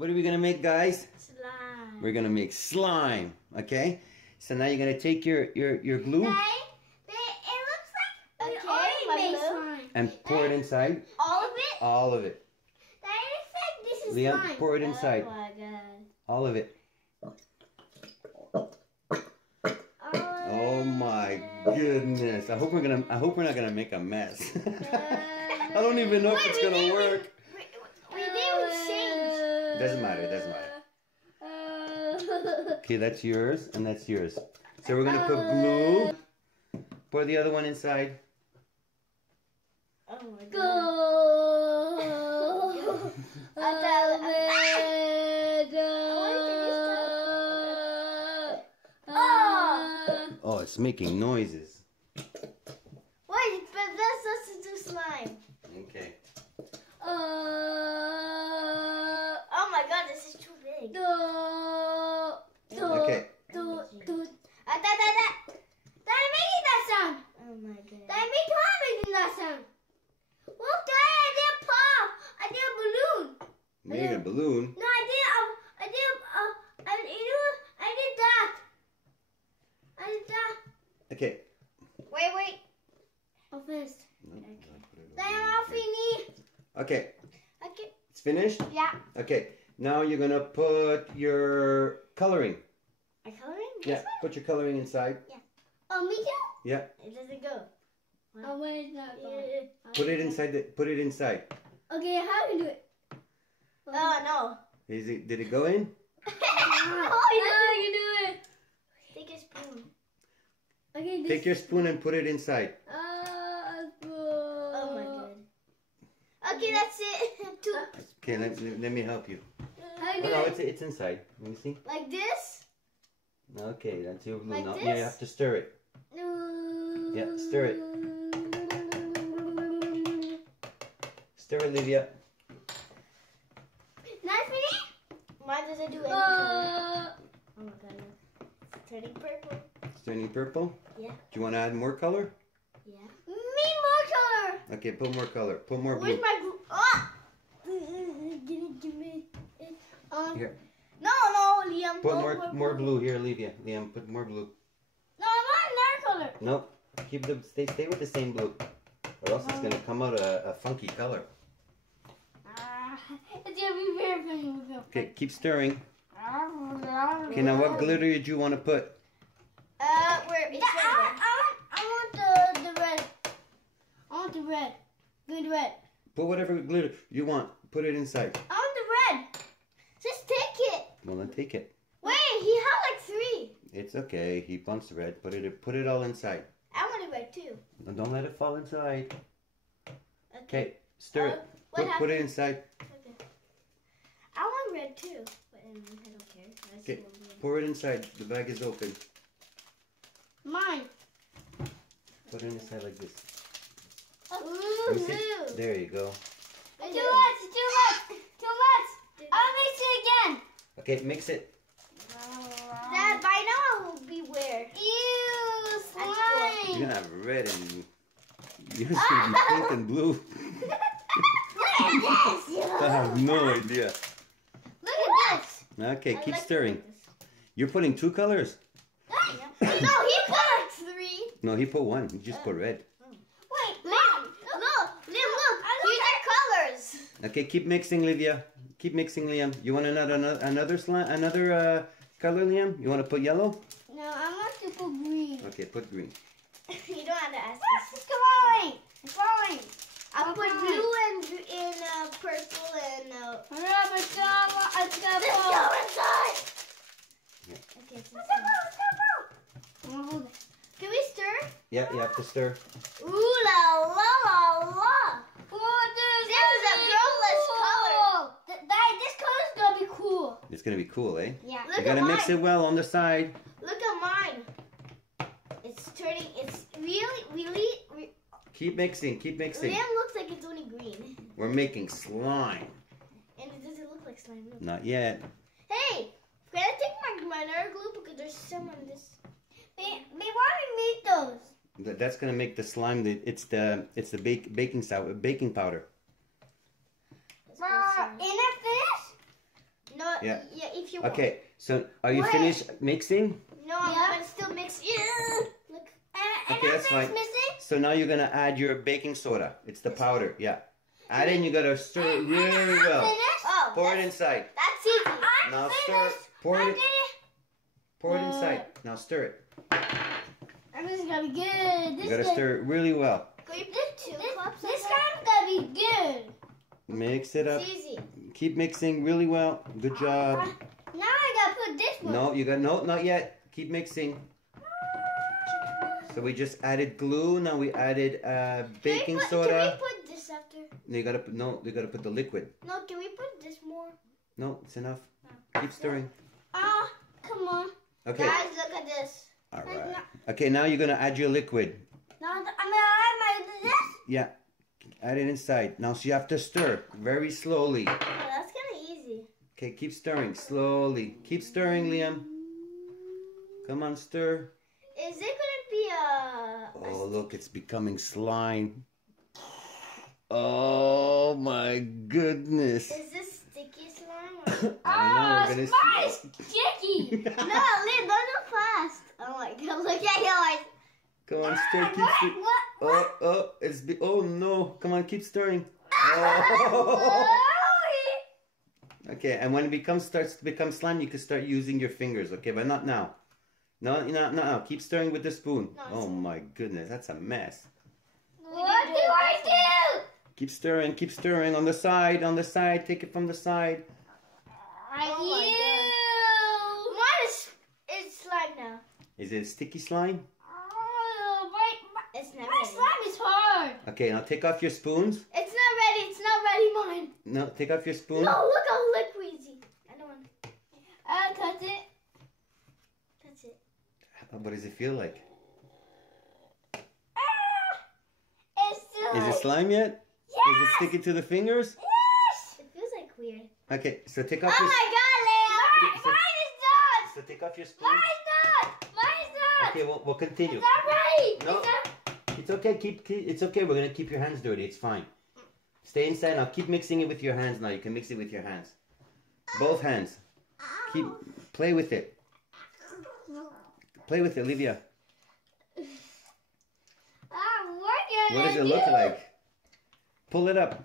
what are we gonna make, guys? Slime. We're gonna make slime. Okay. So now you're gonna take your glue. It looks like slime. And pour it inside. all of it. All of it. That looks like this is Liam, slime. pour it inside. Oh my god. All of it. Oh my goodness! I hope we're not gonna make a mess. I don't even know if it's gonna work. We didn't change. Doesn't matter. It doesn't matter. Okay, that's yours and that's yours. So we're gonna put glue. Pour the other one inside. Oh my god. Oh, it's making noises. Wait, but that's just to do slime. Okay. Oh my god, this is too big. Okay. Dad, making that sound. Oh my god. Dad, making that sound. Look, Dad, I did a pop. I did a balloon. Made a balloon. No, I did that. I did that. Okay. Wait. I'll finish. No, Dad, put it I'm over finish. Okay. Okay. It's finished? Yeah. Okay. Now you're gonna put your coloring. Are coloring? Yeah. Put your coloring inside. Oh, me too? Yeah. It doesn't go. Oh, where is that going? Yeah. Put it inside. Put it inside. Okay, how can I do it? Oh no. Did it go in? Oh, I can do it. Take a spoon. Okay, Take your spoon and put it inside. Oh my god. Okay, that's it. Two. Okay. Let me help you. How Oh, do no, it? it's inside. Let me see. Like this? Okay, that's your glue. Like Now this? you have to stir it. Yeah, stir it. Stir it, Olivia. Nice finish? Mine doesn't do any color. Oh my god. It's turning purple. It's turning purple. Yeah. Do you want to add more color? Yeah. Me more color. Okay, put more color. Put more Where's blue. my glue? Oh! Give me it. Here. No, Liam. Put no, more blue here, Olivia. Liam, put more blue. No, I want another color. Nope. Stay with the same blue, or else it's gonna come out a funky color. It's gonna be very funny. Okay, keep stirring. Okay, now what glitter did you want to put? Where? It's right I want the red. I want the red. Good red. Put whatever glitter you want. Put it inside. I want the red. Just take it. Well, then take it. Wait, he had like 3. It's okay. He wants the red. Put it all inside. I want it red too. No, don't let it fall inside. Okay. Okay, stir it. What Put it inside. Okay. I want red too. But I don't care. I Okay, see one blue. pour it inside. The bag is open. Mine. Put it inside like this. Ooh, Let me see. blue. There you go. Too much. I'll mix it again. Okay, mix it. That by now I will be where? Ew, You're slime. gonna have red and yours gonna be pink and blue. I have no idea. Look at this. Okay, I keep like stirring. this. You're putting 2 colors. No, he put like 3. No, he put 1. He just put red. Wait, Liam, look. These are colors. Okay, keep mixing, Livia. Keep mixing, Liam. You want another color, Liam? You want to put yellow? No, I want to put green. Okay, put green. You don't have to ask It's this. glowing. It's glowing. I'll put blue and purple and Let's go. Let's go inside. Yeah. Okay, it's Let's inside. go. I'm gonna hold it. Can we stir? Yeah, you have to stir. Ooh la la la la. This is a girl-less color. This color's gonna be cool. It's gonna be cool, eh? Yeah. Look You gotta at mix mine. it well on the side. Look at mine. It's turning. It's really. Keep mixing, keep mixing. Liam looks like it's only green, We're making slime. and it doesn't look like slime. Look. Not yet. Hey, can I take my nerd glue because there's some on this. Why do we need those? That's gonna make the slime. It's the baking powder. Let's go, sir. In it finished? Yeah. Yeah, if you want. Okay, so are you finished mixing? No, I'm gonna still mix. Yeah. Look. Okay, that's fine. Missing? So now you're gonna add your baking soda. It's the powder, yeah. Add it and you gotta stir it really well. Oh, Pour it inside. that's easy. Now stir it. Pour it inside. Now stir it. Everything's gonna be good. You gotta stir it really well. This time's gonna be good. Mix it up. It's easy. Keep mixing really well. Good job. Now I gotta put this one. No, you got no, not yet. Keep mixing. So we just added glue. Now we added baking soda. Can we put this after? No, you gotta put the liquid. No, can we put this more? No, it's enough. Keep stirring. Come on. Okay. Guys, look at this. All right. Okay, now you're gonna add your liquid. Now I'm gonna add my this. Yeah. Add it inside. Now so you have to stir very slowly. Oh, that's kind of easy. Okay, keep stirring slowly. Keep stirring, Liam. Come on, stir. Is it gonna be a? Oh, look, it's becoming slime. Oh my goodness. Is this sticky slime? I know, we're gonna It's sticky. No, Lynn, don't go fast. Oh my god, look at yours. Come on, stir, keep stirring. Oh, oh no. Come on, keep stirring. Oh. Okay, and when it starts to become slime, you can start using your fingers, okay? But not now. No. Keep stirring with the spoon. Oh my goodness, that's a mess. What do I do? Keep stirring on the side, take it from the side. It's slime now. Is it sticky slime? It's not My ready. slime is hard. Okay, now take off your spoons. It's not ready, mine. No, take off your spoon. No, look how liquidy. I don't want. Touch it. That's it. What does it feel like? It's still. Is it slime yet? Yes. Is it sticking to the fingers? Yes. It feels like weird. Okay, so take off Oh your my god, Leah! So- Mine is done. so take off your spoon. Mine's done. Mine's done. Okay, we'll continue. It's not ready. No. It's okay. It's okay. We're gonna keep your hands dirty. It's fine. Stay inside now. Keep mixing it with your hands now. You can mix it with your hands. Both hands. Play with it. Play with it, Olivia. What does it look like? Pull it up.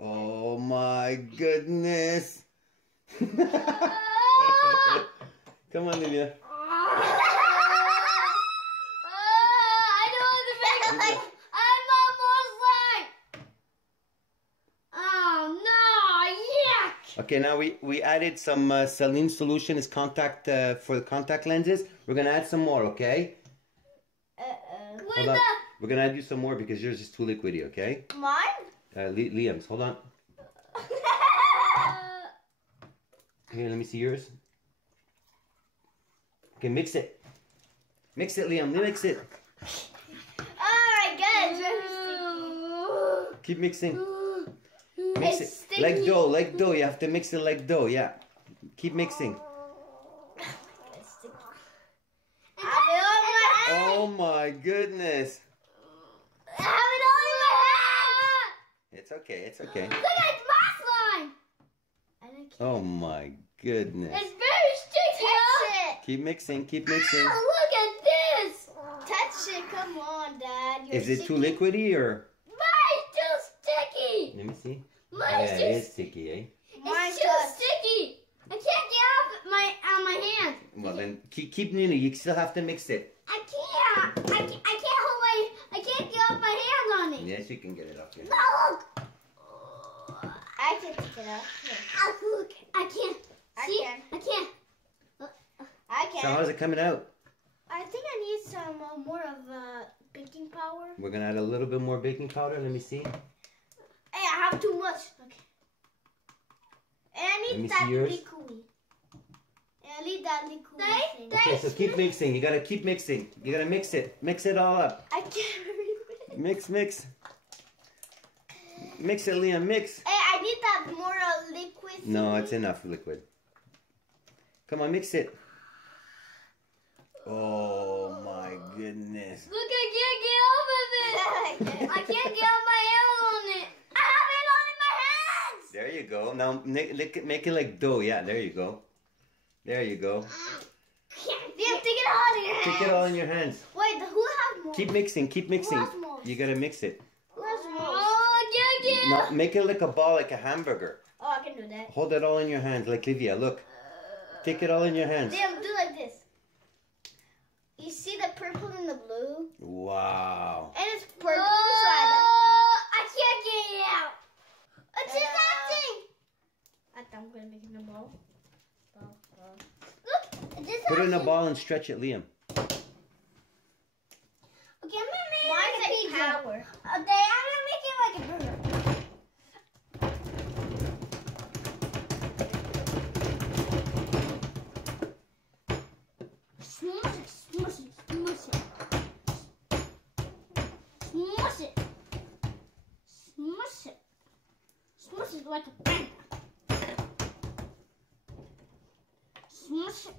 Oh my goodness. Come on, Olivia. I don't want to make it. I want more slime. Oh no! Yuck! Okay, now we added some saline solution. It's contact for the contact lenses. We're gonna add some more, okay? Hold on. We're gonna add you some more because yours is too liquidy, okay? Mine? Liam's, hold on. Here, let me see yours. Okay, mix it. Mix it, Liam. Mix it. Alright, good. It's very sticky. Keep mixing. Mix It's it. sticky. Like dough. You have to mix it like dough. Yeah. Keep mixing. It's sticky. I have it on my hand. Oh my goodness. I have it on my hand. It's okay. It's okay. Look at my slime. I don't care. Oh my goodness. It's very sticky. Touch it. Keep mixing. Keep mixing. Oh, look at this. Touch it. Come on, Dad. You're Is it too sticky. liquidy or? Mine's too sticky. Let me see. Mine's Yeah, too it is sticky, eh? Mine's It's too touch. sticky. I can't get off my hand. Well then, keep Nina. You still have to mix it. I can't. I can't hold my. I can't get off my hands on it. Yes, you can get it off your. No, look. I can take it off. Here. Oh, look. I can't. I See? can. I can't. I So can. how's it coming out? I think I need some more of baking powder. We're gonna add a little bit more baking powder. Let me see. Hey, I have too much. Okay. And I Let me need see that yours. liquidy. And I need that liquidy thing. Okay, so keep mixing. You gotta keep mixing. You gotta mix it. Mix it all up. I can't remember. Mix. Mix it, Liam. Mix. Hey, I need that more liquid. No, thing. it's enough liquid. Come on, mix it. Oh my goodness. Look, I can't get off of it. I can't get off my hands on it. I have it on in my hands. There There you go. Now make it like dough. Yeah, there you go. There you go. Liam, take it all in your hands. Take it all in your hands. Wait, who has more? Keep mixing. Keep mixing. Who has more? You gotta mix it. Who has more? Oh, yeah. Now make it like a ball, like a hamburger. Oh, I can do that. Hold it all in your hands, like Livia. Look. Take it all in your hands. Liam, do like this. You see the purple and the blue? Wow. And it's purple, I can't get it out. It's just acting. I thought I'm gonna make it in a ball. Look, this Put it in a ball and stretch it, Liam. Okay, I'm gonna make it like a power. Okay, I'm gonna make it like a burger. Smush it, smush it, smush it. Smush it. Smush it. Smush it like a banana. Smush it.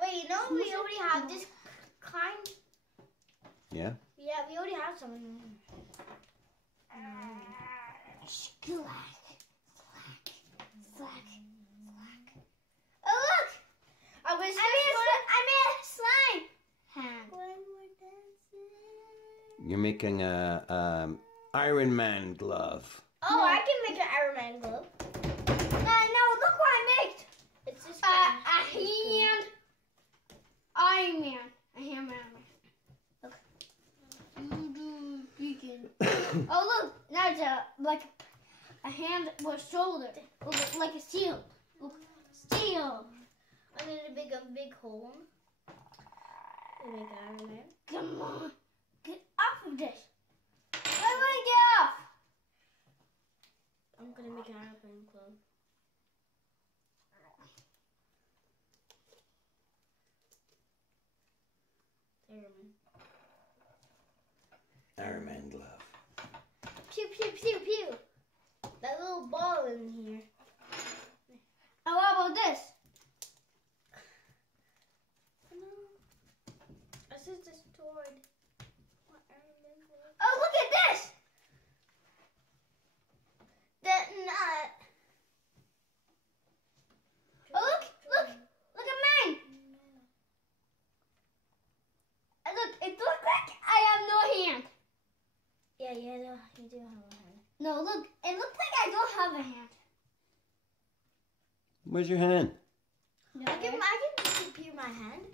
Wait, you know we already have this kind? Yeah? Yeah, we already have some. Slack. Oh, look! I made a slime hand. You're making a Iron Man glove. Oh, I can make an Iron Man glove. No, look what I made. It's just a hand. Iron Man. A hand man. Look. Oh, look. Now it's like a hand with shoulder. Look, like a steel. Look, steel. I'm gonna make a big hole. Make an Iron Man. Come on. Get off of this. I want to get off. I'm gonna make an Iron Man glove. Iron Man glove. Pew, pew, pew, pew. That little ball in here. And what about this? No. This is destroyed. Oh, look at this! That nut. Oh, look at mine. And look, it looks like I have no hand. Yeah, you do have a hand. No, look, it looks like I don't have a hand. Where's your hand? I can disappear my hand.